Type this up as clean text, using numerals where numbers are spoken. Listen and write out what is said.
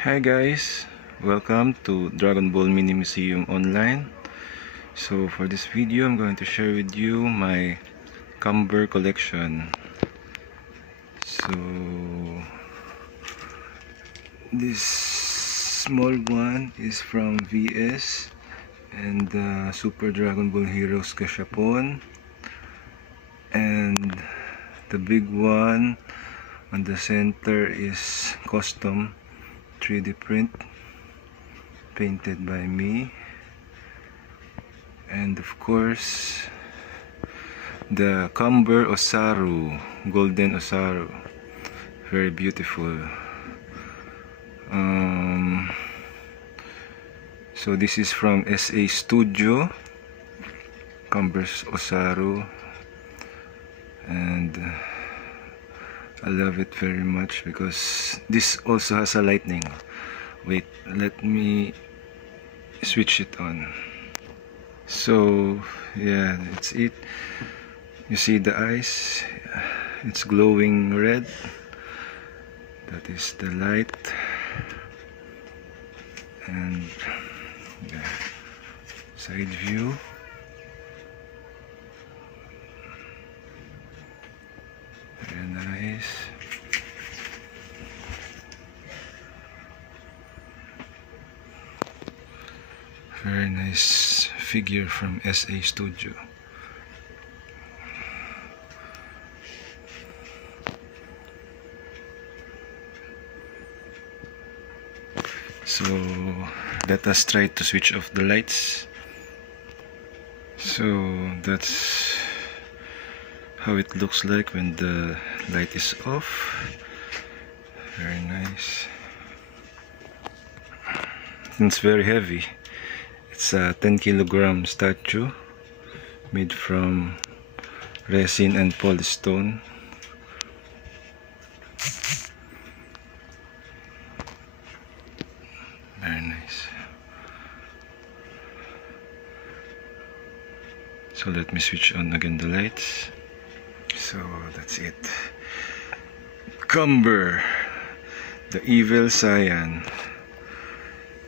Hi guys, welcome to Dragon Ball Mini Museum Online. So for this video, I'm going to share with you my Camber collection. So this small one is from VS and Super Dragon Ball Heroes Gashapon, and the big one on the center is custom 3D print painted by me, and of course the Camber Osaru, Golden Osaru, very beautiful. So this is from SA Studio, Camber Osaru, and I love it very much because this also has a lightning. Wait, let me switch it on. So yeah, that's it. You see the eyes, it's glowing red. That is the light. And yeah, side view. Very nice. Very nice figure from SA Studio. So let us try to switch off the lights. So that's how it looks like when the light is off. Very nice. It's very heavy. It's a 10-kilogram statue made from resin and polystone. Very nice. So let me switch on again the lights. So that's it. Camber, the evil Saiyan.